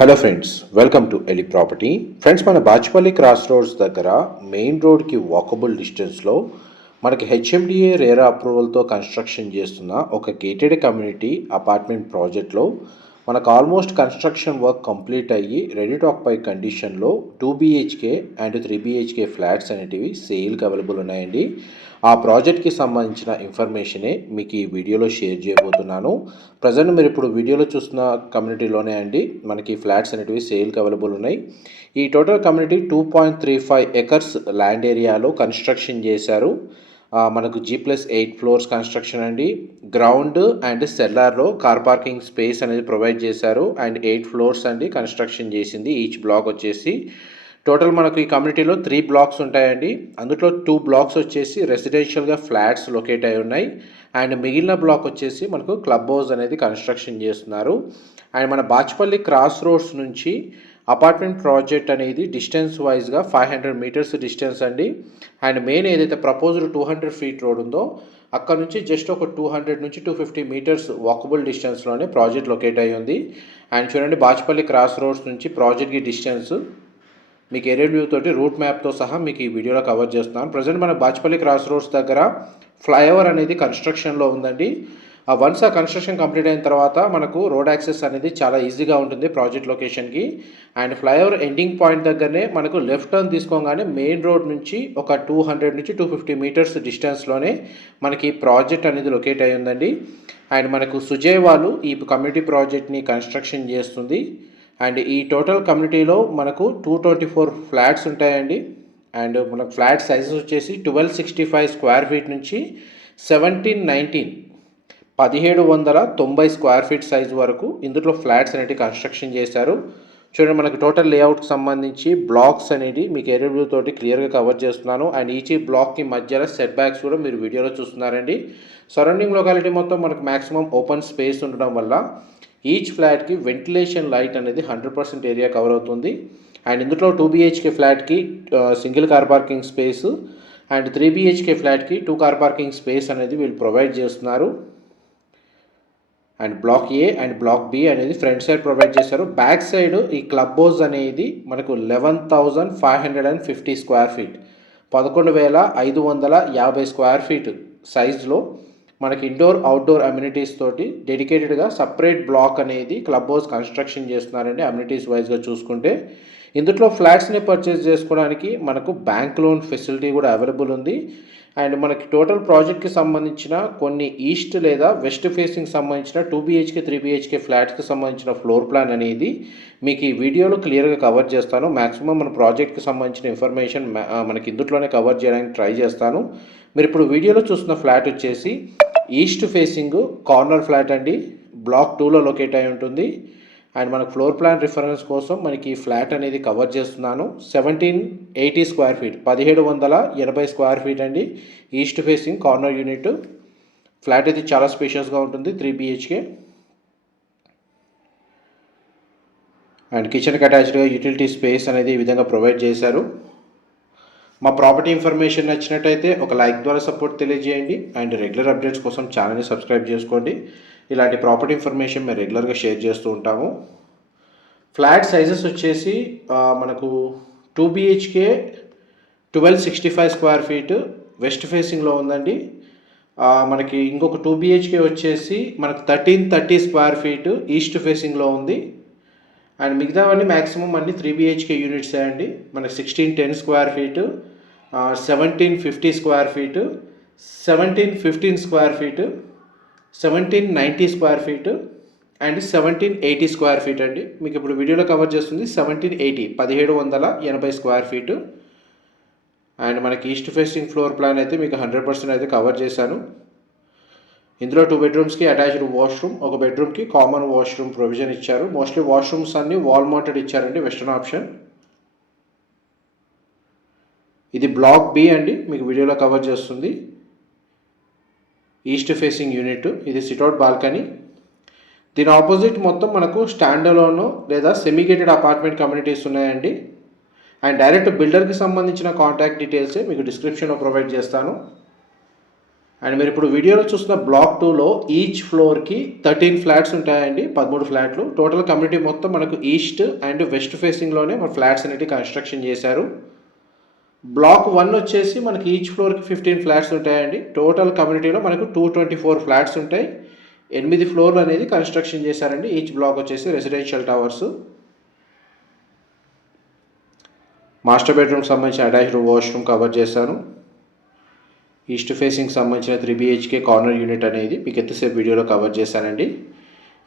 Hello friends, welcome to ఎలి property. Friends, మన Bachupally cross roads దగ్గర మెయిన్ రోడ్కి వాకబుల్ డిస్టెన్స్లో మనకి హెచ్ఎండిఏ రేరా అప్రూవల్తో కన్స్ట్రక్షన్ చేస్తున్న ఒక గేటెడ్ కమ్యూనిటీ అపార్ట్మెంట్ ప్రాజెక్ట్లో మనకు ఆల్మోస్ట్ కన్స్ట్రక్షన్ వర్క్ కంప్లీట్ అయ్యి రెడీ టు ఆక్యుపై కండిషన్లో 2 BHK అండ్ 3 BHK ఫ్లాట్స్ అనేటివి సేల్కి అవైలబుల్ ఉన్నాయండి. ఆ ప్రాజెక్ట్కి సంబంధించిన ఇన్ఫర్మేషనే మీకు ఈ వీడియోలో షేర్ చేయబోతున్నాను. ప్రజెంట్ మీరు ఇప్పుడు వీడియోలో చూస్తున్న కమ్యూనిటీలోనే అండి మనకి ఫ్లాట్స్ అనేటివి సేల్కి అవైలబుల్ ఉన్నాయి. ఈ టోటల్ కమ్యూనిటీ 2.35 ఎకర్స్ ల్యాండ్ ఏరియాలో కన్స్ట్రక్షన్ చేశారు. మనకు G+8 ఫ్లోర్స్ కన్స్ట్రక్షన్ అండి. గ్రౌండ్ అండ్ సెల్లార్లో కార్ పార్కింగ్ స్పేస్ అనేది ప్రొవైడ్ చేశారు. అండ్ 8 ఫ్లోర్స్ అండి కన్స్ట్రక్షన్ చేసింది. ఈచ్ బ్లాక్ వచ్చేసి టోటల్ మనకు ఈ కమ్యూనిటీలో 3 బ్లాక్స్ ఉంటాయండి. అందులో 2 బ్లాక్స్ వచ్చేసి రెసిడెన్షియల్గా ఫ్లాట్స్ లొకేట్ అయి ఉన్నాయి. అండ్ మిగిలిన బ్లాక్ వచ్చేసి మనకు క్లబ్ హౌస్ అనేది కన్స్ట్రక్షన్ చేస్తున్నారు. అండ్ మన బాచుపల్లి క్రాస్ రోడ్స్ నుంచి అపార్ట్మెంట్ ప్రాజెక్ట్ అనేది డిస్టెన్స్ వైజ్గా 500 మీటర్స్ డిస్టెన్స్ అండి. అండ్ మెయిన్ ఏదైతే ప్రపోజ్డ్ 200 ఫీట్ రోడ్ ఉందో అక్కడ నుంచి జస్ట్ ఒక 200 నుంచి 250 మీటర్స్ వాకబుల్ డిస్టెన్స్లోనే ప్రాజెక్ట్ లొకేట్ అయ్యి ఉంది. అండ్ చూడండి, బాచుపల్లి క్రాస్ రోడ్స్ నుంచి ప్రాజెక్ట్కి డిస్టెన్స్ మీకు ఏరియల్ వ్యూ తోటి రూట్ మ్యాప్తో సహా మీకు ఈ వీడియోలో కవర్ చేస్తున్నాను. ప్రజెంట్ మన బాచుపల్లి క్రాస్ రోడ్స్ దగ్గర ఫ్లైఓవర్ అనేది కన్స్ట్రక్షన్లో ఉందండి. వన్స్ ఆ కన్స్ట్రక్షన్ కంప్లీట్ అయిన తర్వాత మనకు రోడ్ యాక్సెస్ అనేది చాలా ఈజీగా ఉంటుంది ప్రాజెక్ట్ లొకేషన్కి. అండ్ ఫ్లైఓవర్ ఎండింగ్ పాయింట్ దగ్గరనే మనకు లెఫ్ట్ టర్న్ తీసుకోగానే మెయిన్ రోడ్ నుంచి ఒక 200 నుంచి 250 మీటర్స్ డిస్టెన్స్లోనే మనకి ప్రాజెక్ట్ అనేది లొకేట్ అయి ఉందండి. అండ్ మనకు సుజయ్ వాళ్ళు ఈ కమ్యూనిటీ ప్రాజెక్ట్ని కన్స్ట్రక్షన్ చేస్తుంది. అండ్ ఈ టోటల్ కమ్యూనిటీలో మనకు 224 ఫ్లాట్స్ ఉంటాయండి. అండ్ మనకు ఫ్లాట్ సైజెస్ వచ్చేసి 1265 స్క్వేర్ ఫీట్ నుంచి 1790 స్క్వేర్ ఫీట్ సైజ్ వరకు ఇందులో ఫ్లాట్స్ అనేవి కన్స్ట్రక్షన్ చేశారు. చూడండి, మనకు టోటల్ లేఅవుట్కి సంబంధించి బ్లాక్స్ అనేది మీకు ఏరియల్ వ్యూ తోటి క్లియర్గా కవర్ చేస్తున్నాను. అండ్ ఈచ్ బ్లాక్కి మధ్యలో సెట్ బ్యాక్స్ కూడా మీరు వీడియోలో చూస్తున్నారండి. సరౌండింగ్ లొకాలిటీ మొత్తం మనకు మ్యాక్సిమం ఓపెన్ స్పేస్ ఉండడం వల్ల ఈచ్ ఫ్లాట్కి వెంటిలేషన్ లైట్ అనేది 100% ఏరియా కవర్ అవుతుంది. అండ్ ఇందులో 2 BHK ఫ్లాట్కి single car parking space and 3 BHK ఫ్లాట్కి 2 కార్ పార్కింగ్ స్పేస్ అనేది వీళ్ళు ప్రొవైడ్ చేస్తున్నారు. And block A and block B అనేది ఫ్రంట్ సైడ్ ప్రొవైడ్ చేశారు. బ్యాక్ సైడ్ ఈ క్లబ్ హౌస్ అనేది మనకు 11,550 స్క్వేర్ ఫీట్ 11,550 స్క్వేర్ ఫీట్ సైజ్లో మనకి ఇండోర్ అవుట్డోర్ అమ్యూనిటీస్ తోటి డెడికేటెడ్గా సపరేట్ బ్లాక్ అనేది క్లబ్ హౌస్ కన్స్ట్రక్షన్ చేస్తున్నారండి. అమ్యూనిటీస్ వైజ్గా చూసుకుంటే ఇందులో ఫ్లాట్స్ని పర్చేస్ చేసుకోవడానికి మనకు బ్యాంక్ లోన్ ఫెసిలిటీ కూడా అవైలబుల్ ఉంది. అండ్ మనకి టోటల్ ప్రాజెక్ట్కి సంబంధించిన కొన్ని ఈస్ట్ లేదా వెస్ట్ ఫేసింగ్ సంబంధించిన 2 BHK 3 BHK ఫ్లాట్స్కి సంబంధించిన ఫ్లోర్ ప్లాన్ అనేది మీకు ఈ వీడియోలో క్లియర్గా కవర్ చేస్తాను. మ్యాక్సిమం మన ప్రాజెక్ట్కి సంబంధించిన ఇన్ఫర్మేషన్ మనకి ఇందులోనే కవర్ చేయడానికి ట్రై చేస్తాను. మీరు ఇప్పుడు వీడియోలో చూస్తున్న ఫ్లాట్ వచ్చేసి ఈస్ట్ ఫేసింగ్ కార్నర్ ఫ్లాట్ అండి. బ్లాక్ 2లో లొకేట్ అయి ఉంటుంది. అండ్ మనకు ఫ్లోర్ ప్లాన్ రిఫరెన్స్ కోసం మనకి ఈ ఫ్లాట్ అనేది కవర్ చేస్తున్నాను. 1780 స్క్వేర్ ఫీట్ 1780 స్క్వేర్ ఫీట్ అండి. East facing corner unit flat అయితే చాలా స్పేషియస్గా ఉంటుంది. 3 BHK అండ్ కిచెన్కి అటాచ్డ్గా యూటిలిటీ స్పేస్ అనేది ఈ విధంగా ప్రొవైడ్ చేశారు. మా ప్రాపర్టీ ఇన్ఫర్మేషన్ నచ్చినట్టయితే ఒక లైక్ ద్వారా సపోర్ట్ తెలియజేయండి. అండ్ రెగ్యులర్ అప్డేట్స్ కోసం ఛానల్ని సబ్స్క్రైబ్ చేసుకోండి. ఇలాంటి ప్రాపర్టీ ఇన్ఫర్మేషన్ మేము రెగ్యులర్గా షేర్ చేస్తూ ఉంటాము. ఫ్లాట్ సైజెస్ వచ్చేసి మనకు 2 BHK 1265 స్క్వేర్ ఫీట్ వెస్ట్ ఫేసింగ్లో ఉందండి. మనకి ఇంకొక 2 BHK వచ్చేసి మనకు 1330 స్క్వేర్ ఫీట్ ఈస్ట్ ఫేసింగ్లో ఉంది. అండ్ మిగతావన్నీ మ్యాక్సిమం అన్ని 3 BHK యూనిట్సే అండి. మనకి 1610 square feet 1750 square feet 1715 square feet 1790 square feet and 1780 square feet అండి. మీకు ఇప్పుడు వీడియోలో కవర్ చేస్తుంది 1780 స్క్వేర్ ఫీటు. అండ్ మనకి ఈస్ట్ ఫేసింగ్ ఫ్లోర్ ప్లాన్ అయితే మీకు 100% అయితే కవర్ చేశాను. ఇందులో 2 బెడ్రూమ్స్కి అటాచ్డ్ వాష్రూమ్, ఒక బెడ్రూమ్కి కామన్ వాష్రూమ్ ప్రొవిజన్ ఇచ్చారు. మోస్ట్లీ వాష్రూమ్స్ అన్నీ వాల్ మౌంటెడ్ ఇచ్చారండి, వెస్టర్న్ ఆప్షన్. ఇది బ్లాక్ బి అండి, మీకు వీడియోలో కవర్ చేస్తుంది. ఈస్ట్ ఫేసింగ్ యూనిట్, ఇది సిట్అవుట్ బాల్కనీ. దీని ఆపోజిట్ మొత్తం మనకు స్టాండ్ అలోన్ లేదా సెమీగేటెడ్ అపార్ట్మెంట్ కమ్యూనిటీస్ ఉన్నాయండి. అండ్ డైరెక్ట్ బిల్డర్కి సంబంధించిన కాంటాక్ట్ డీటెయిల్సే మీకు డిస్క్రిప్షన్లో ప్రొవైడ్ చేస్తాను. అండ్ మీరు ఇప్పుడు వీడియోలో చూస్తున్న బ్లాక్ 2లో ఈచ్ ఫ్లోర్కి 13 ఫ్లాట్స్ ఉంటాయండి, 13 ఫ్లాట్లు. టోటల్ కమ్యూనిటీ మొత్తం మనకు ఈస్ట్ అండ్ వెస్ట్ ఫేసింగ్లోనే మన ఫ్లాట్స్ అనేవి కన్స్ట్రక్షన్ చేశారు. బ్లాక్ 1 వచ్చేసి మనకి ఈచ్ ఫ్లోర్కి 15 ఫ్లాట్స్ ఉంటాయండి. టోటల్ కమ్యూనిటీలో మనకు 224 ఫ్లాట్స్ ఉంటాయి. 8 ఫ్లోర్లు అనేది కన్స్ట్రక్షన్ చేశారండి. ఈచ్ బ్లాక్ వచ్చేసి రెసిడెన్షియల్ టవర్స్. మాస్టర్ బెడ్రూమ్కి సంబంధించిన అటాచ్డ్ వాష్రూమ్ కవర్ చేశాను. ఈస్ట్ ఫేసింగ్ సంబంధించిన 3 BHK కార్నర్ యూనిట్ అనేది మీకు ఎంతసేపు వీడియోలో కవర్ చేశానండి.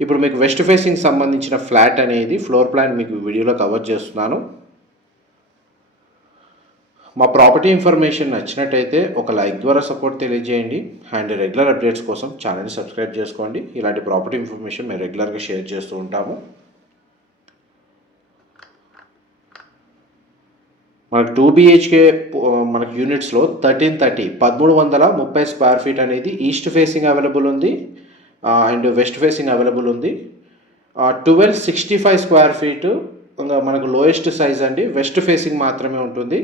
ఇప్పుడు మీకు వెస్ట్ ఫేసింగ్ సంబంధించిన ఫ్లాట్ అనేది ఫ్లోర్ ప్లాన్ మీకు వీడియోలో కవర్ చేస్తున్నాను. మా ప్రాపర్టీ ఇన్ఫర్మేషన్ నచ్చినట్టయితే ఒక లైక్ ద్వారా సపోర్ట్ తెలియజేయండి. అండ్ రెగ్యులర్ అప్డేట్స్ కోసం ఛానల్ని సబ్స్క్రైబ్ చేసుకోండి. ఇలాంటి ప్రాపర్టీ ఇన్ఫర్మేషన్ మేము రెగ్యులర్గా షేర్ చేస్తూ ఉంటాము. మనకు 2 BHK మనకు యూనిట్స్లో 1330 స్క్వేర్ ఫీట్ అనేది ఈస్ట్ ఫేసింగ్ అవైలబుల్ ఉంది అండ్ వెస్ట్ ఫేసింగ్ అవైలబుల్ ఉంది. 1265 స్క్వేర్ ఫీట్ మనకు లోయెస్ట్ సైజ్ అండి, వెస్ట్ ఫేసింగ్ మాత్రమే ఉంటుంది.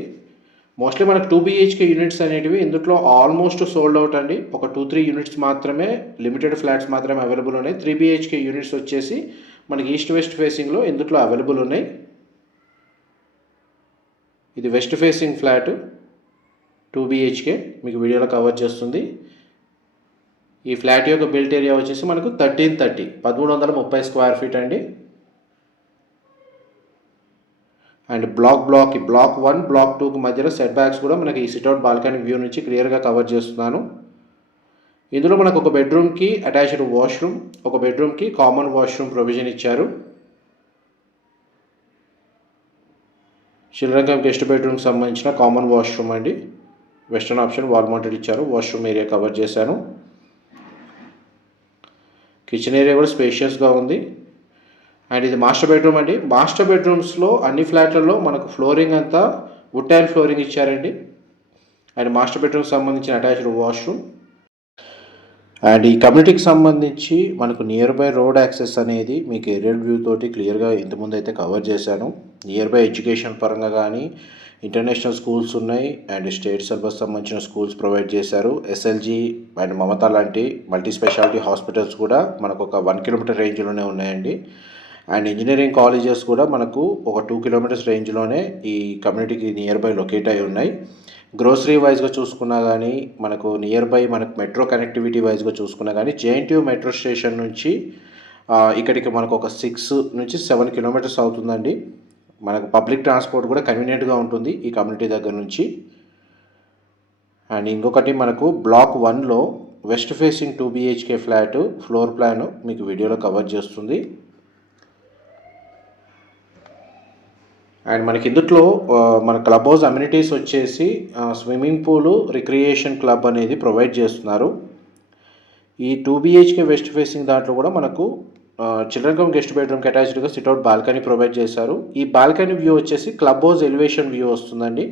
మోస్ట్లీ మనకు 2 BHK యూనిట్స్ అనేటివి ఇందులో ఆల్మోస్ట్ సోల్డ్ అవుట్ అండి. ఒక 2-3 యూనిట్స్ మాత్రమే, లిమిటెడ్ ఫ్లాట్స్ మాత్రమే అవైలబుల్ ఉన్నాయి. 3 BHK యూనిట్స్ వచ్చేసి మనకి ఈస్ట్ వెస్ట్ ఫేసింగ్లో ఇందులో అవైలబుల్ ఉన్నాయి. ఇది వెస్ట్ ఫేసింగ్ ఫ్లాట్ 2 BHK మీకు వీడియోలో కవర్ చేస్తుంది. ఈ ఫ్లాట్ యొక్క బిల్ట్ ఏరియా వచ్చేసి మనకు 1330 స్క్వేర్ ఫీట్ అండి. అండ్ బ్లాక్ 1 బ్లాక్ 2కి మధ్యలో సెట్ బ్యాక్స్ కూడా మనకి ఈ సిట్అవుట్ బాల్కనీ వ్యూ నుంచి క్లియర్గా కవర్ చేస్తున్నాను. ఇందులో మనకు ఒక బెడ్రూమ్కి అటాచ్డ్ వాష్రూమ్, ఒక బెడ్రూమ్కి కామన్ వాష్రూమ్ ప్రొవిజన్ ఇచ్చారు. చిల్డ్రన్ కమ్ గెస్ట్ బెడ్రూమ్కి సంబంధించిన కామన్ వాష్రూమ్ అండి. వెస్టర్న్ ఆప్షన్ వాల్ మౌంటెడ్ ఇచ్చారు. వాష్రూమ్ ఏరియా కవర్ చేశాను. కిచెన్ ఏరియా కూడా స్పేషియస్గా ఉంది. అండ్ ఇది మాస్టర్ బెడ్రూమ్ అండి. మాస్టర్ బెడ్రూమ్స్లో అన్ని ఫ్లాట్లలో మనకు ఫ్లోరింగ్ అంతా వుడ్ టైల్ ఫ్లోరింగ్ ఇచ్చారండి. అండ్ మాస్టర్ బెడ్రూమ్కి సంబంధించిన అటాచ్డ్ వాష్రూమ్. అండ్ ఈ కమ్యూనిటీకి సంబంధించి మనకు నియర్ బై రోడ్ యాక్సెస్ అనేది మీకు ఏరియల్ వ్యూ తోటి క్లియర్గా ఇంతకుముందు అయితే కవర్ చేశాను. నియర్ బై ఎడ్యుకేషన్ పరంగా కానీ ఇంటర్నేషనల్ స్కూల్స్ ఉన్నాయి అండ్ స్టేట్ సిలబస్ సంబంధించిన స్కూల్స్ ప్రొవైడ్ చేశారు. SLG అండ్ మమతా లాంటి మల్టీ స్పెషాలిటీ హాస్పిటల్స్ కూడా మనకు ఒక 1 కిలోమీటర్ రేంజ్లోనే ఉన్నాయండి. అండ్ ఇంజనీరింగ్ కాలేజెస్ కూడా మనకు ఒక 2 కిలోమీటర్స్ రేంజ్లోనే ఈ కమ్యూనిటీకి నియర్ బై లొకేట్ అయి ఉన్నాయి. గ్రోసరీ వైజ్గా చూసుకున్నా కానీ మనకు నియర్ బై మనకు మెట్రో కనెక్టివిటీ వైజ్గా చూసుకున్నా కానీ JNTU మెట్రో స్టేషన్ నుంచి ఇక్కడికి మనకు ఒక 6 నుంచి 7 కిలోమీటర్స్ అవుతుందండి. మనకు పబ్లిక్ ట్రాన్స్పోర్ట్ కూడా కన్వీనియంట్గా ఉంటుంది ఈ కమ్యూనిటీ దగ్గర నుంచి. అండ్ ఇంకొకటి మనకు బ్లాక్ 1లో west facing 2 BHK flat floor plan మీకు వీడియోలో కవర్ చేస్తుంది. అండ్ మనకి ఇందులో మన క్లబ్ హౌస్ అమ్యూనిటీస్ వచ్చేసి స్విమ్మింగ్ పూలు, రిక్రియేషన్ క్లబ్ అనేది ప్రొవైడ్ చేస్తున్నారు. ఈ 2 BHK వెస్ట్ ఫేసింగ్ దాంట్లో కూడా మనకు చిల్డ్రన్ కమ్ గెస్ట్ బెడ్రూమ్కి అటాచ్డ్గా సిట్అవుట్ బాల్కనీ ప్రొవైడ్ చేశారు. ఈ బాల్కనీ వ్యూ వచ్చేసి క్లబ్ హౌస్ ఎలివేషన్ వ్యూ వస్తుందండి.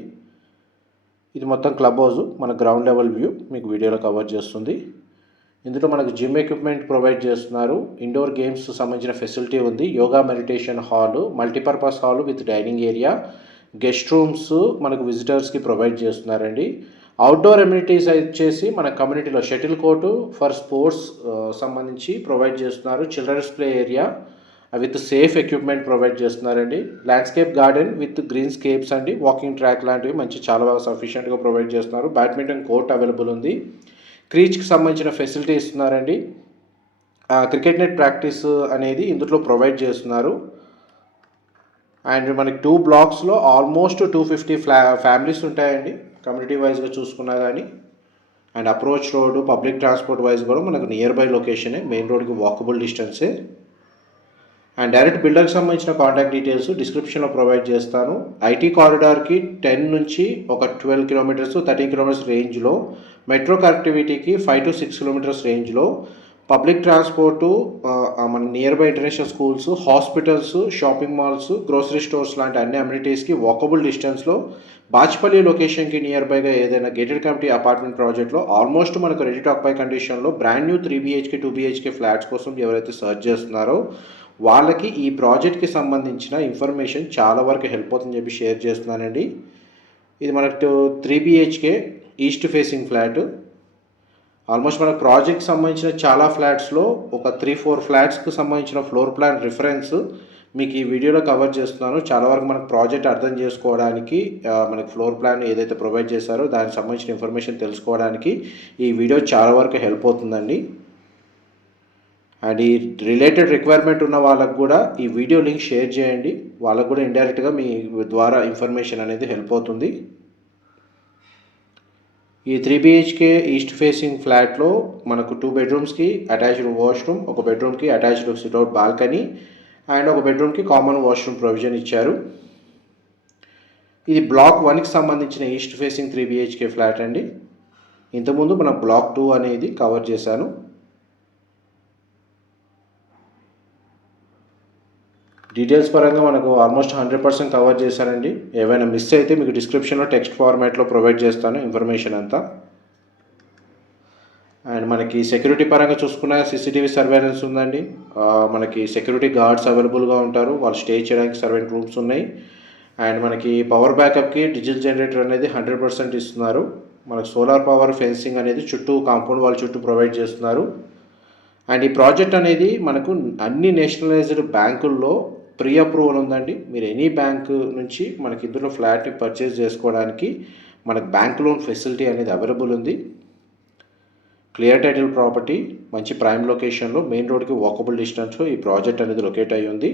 ఇది మొత్తం క్లబ్ హౌస్ మన గ్రౌండ్ లెవెల్ వ్యూ మీకు వీడియోలో కవర్ చేస్తుంది. ఇందులో మనకు జిమ్ ఎక్విప్మెంట్ ప్రొవైడ్ చేస్తున్నారు. ఇండోర్ గేమ్స్ సంబంధించిన ఫెసిలిటీ ఉంది. Yoga meditation hall, multipurpose hall with dining area, guest rooms మనకు విజిటర్స్కి ప్రొవైడ్ చేస్తున్నారండి. అవుట్డోర్ అమ్యూనిటీస్ వచ్చేసి మన కమ్యూనిటీలో షటిల్ కోర్టు ఫర్ స్పోర్ట్స్ సంబంధించి ప్రొవైడ్ చేస్తున్నారు. Children's play area with safe equipment provide చేస్తున్నారండి. ల్యాండ్స్కేప్ గార్డెన్ విత్ గ్రీన్ స్కేప్స్ అండి, వాకింగ్ ట్రాక్ లాంటివి మంచి చాలా బాగా సఫిషియెంట్గా ప్రొవైడ్ చేస్తున్నారు. బ్యాడ్మింటన్ కోర్ట్ అవైలబుల్ ఉంది. క్రీచ్కి సంబంధించిన ఫెసిలిటీ ఇస్తున్నారండి. క్రికెట్ నెట్ ప్రాక్టీస్ అనేది ఇందులో ప్రొవైడ్ చేస్తున్నారు. అండ్ మనకి 2 బ్లాక్స్లో ఆల్మోస్ట్ 250 ఫ్యామిలీస్ ఉంటాయండి కమ్యూనిటీ వైజ్గా చూసుకున్నా కానీ. And approach road, public transport wise కూడా మనకు నియర్ బై లొకేషనే, మెయిన్ రోడ్కి వాకబుల్ డిస్టెన్సే. అండ్ డైరెక్ట్ బిల్డర్కి సంబంధించిన కాంటాక్ట్ డీటెయిల్స్ డిస్క్రిప్షన్లో ప్రొవైడ్ చేస్తాను. ఐటీ కారిడార్కి 10 నుంచి ఒక 12 కిలోమీటర్స్, 13 కిలోమీటర్స్ రేంజ్లో, మెట్రో కనెక్టివిటీకి 5 to 6 కిలోమీటర్స్ రేంజ్లో, పబ్లిక్ ట్రాన్స్పోర్టు మన near by international schools, hospitals, shopping malls, grocery stores లాంటి అన్ని అమ్యూనిటీస్కి వాకబుల్ డిస్టెన్స్లో, బాచ్పల్లి లొకేషన్కి నియర్ బైగా ఏదైనా గేటెడ్ కమ్యూనిటీ అపార్ట్మెంట్ ప్రాజెక్ట్లో ఆల్మోస్ట్ మనకు రెడీ టు ఆక్యుపై కండిషన్లో brand new 3 BHK 2 BHK flats కోసం ఎవరైతే సర్చ్ చేస్తున్నారో వాళ్ళకి ఈ ప్రాజెక్ట్కి సంబంధించిన ఇన్ఫర్మేషన్ చాలా వరకు హెల్ప్ అవుతుందని చెప్పి షేర్ చేస్తున్నానండి. ఇది మనకు 3 BHK east facing flat. Almost మన ప్రాజెక్ట్కి సంబంధించిన చాలా ఫ్లాట్స్లో ఒక 3-4 ఫ్లాట్స్కి సంబంధించిన ఫ్లోర్ ప్లాన్ రిఫరెన్స్ మీకు ఈ వీడియోలో కవర్ చేస్తున్నాను. చాలా వరకు మనకు ప్రాజెక్ట్ అర్థం చేసుకోవడానికి మనకి ఫ్లోర్ ప్లాన్ ఏదైతే ప్రొవైడ్ చేశారో దానికి సంబంధించిన ఇన్ఫర్మేషన్ తెలుసుకోవడానికి ఈ వీడియో చాలా వరకు హెల్ప్ అవుతుందండి. అండ్ ఈ రిలేటెడ్ రిక్వైర్మెంట్ ఉన్న వాళ్ళకు కూడా ఈ వీడియో లింక్ షేర్ చేయండి. వాళ్ళకు కూడా ఇండైరెక్ట్గా మీ ద్వారా ఇన్ఫర్మేషన్ అనేది హెల్ప్ అవుతుంది. ఈ 3 BHK ఈస్ట్ ఫేసింగ్ ఫ్లాట్లో మనకు 2 బెడ్రూమ్స్కి అటాచ్డ్ వాష్రూమ్, ఒక బెడ్రూమ్కి అటాచ్డ్ సిట్అవుట్ బాల్కనీ అండ్ ఒక బెడ్రూమ్కి కామన్ వాష్రూమ్ ప్రొవిజన్ ఇచ్చారు. ఇది బ్లాక్ 1కి సంబంధించిన ఈస్ట్ ఫేసింగ్ 3 BHK ఫ్లాట్ అండి. ఇంతకుముందు మన బ్లాక్ 2 అనేది కవర్ చేశాను. డీటెయిల్స్ పరంగా మనకు ఆల్మోస్ట్ 100% కవర్ చేశానండి. ఏవైనా మిస్ అయితే మీకు డిస్క్రిప్షన్లో టెక్స్ట్ ఫార్మాట్లో ప్రొవైడ్ చేస్తాను ఇన్ఫర్మేషన్ అంతా. అండ్ మనకి సెక్యూరిటీ పరంగా చూసుకున్న CCTV సర్వేలెన్స్ ఉందండి. మనకి సెక్యూరిటీ గార్డ్స్ అవైలబుల్గా ఉంటారు. వాళ్ళు స్టే చేయడానికి సర్వెంట్ రూమ్స్ ఉన్నాయి. అండ్ మనకి పవర్ బ్యాకప్కి డీజిల్ జనరేటర్ అనేది 100% ఇస్తున్నారు. మనకు సోలార్ పవర్ ఫెన్సింగ్ అనేది చుట్టూ కాంపౌండ్ వాళ్ళ చుట్టూ ప్రొవైడ్ చేస్తున్నారు. అండ్ ఈ ప్రాజెక్ట్ అనేది మనకు అన్ని నేషనలైజ్డ్ బ్యాంకుల్లో ప్రీ అప్రూవల్ ఉందండి. మీరు ఎనీ బ్యాంక్ నుంచి మనకి ఇందులో ఫ్లాట్ని పర్చేస్ చేసుకోవడానికి మనకు బ్యాంక్ లోన్ ఫెసిలిటీ అనేది అవైలబుల్ ఉంది. క్లియర్ టైటిల్ ప్రాపర్టీ, మంచి ప్రైమ్ లొకేషన్లో, మెయిన్ రోడ్కి వాకబుల్ డిస్టెన్స్లో ఈ ప్రాజెక్ట్ అనేది లొకేట్ అయ్యి ఉంది.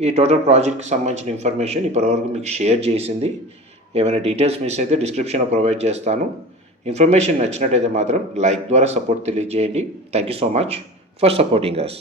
ఈ టోటల్ ప్రాజెక్ట్కి సంబంధించిన ఇన్ఫర్మేషన్ ఇప్పటివరకు మీకు షేర్ చేసింది. ఏమైనా డీటెయిల్స్ మిస్ అయితే డిస్క్రిప్షన్లో ప్రొవైడ్ చేస్తాను. ఇన్ఫర్మేషన్ నచ్చినట్టయితే మాత్రం లైక్ ద్వారా సపోర్ట్ తెలియజేయండి. Thank you so much for supporting us.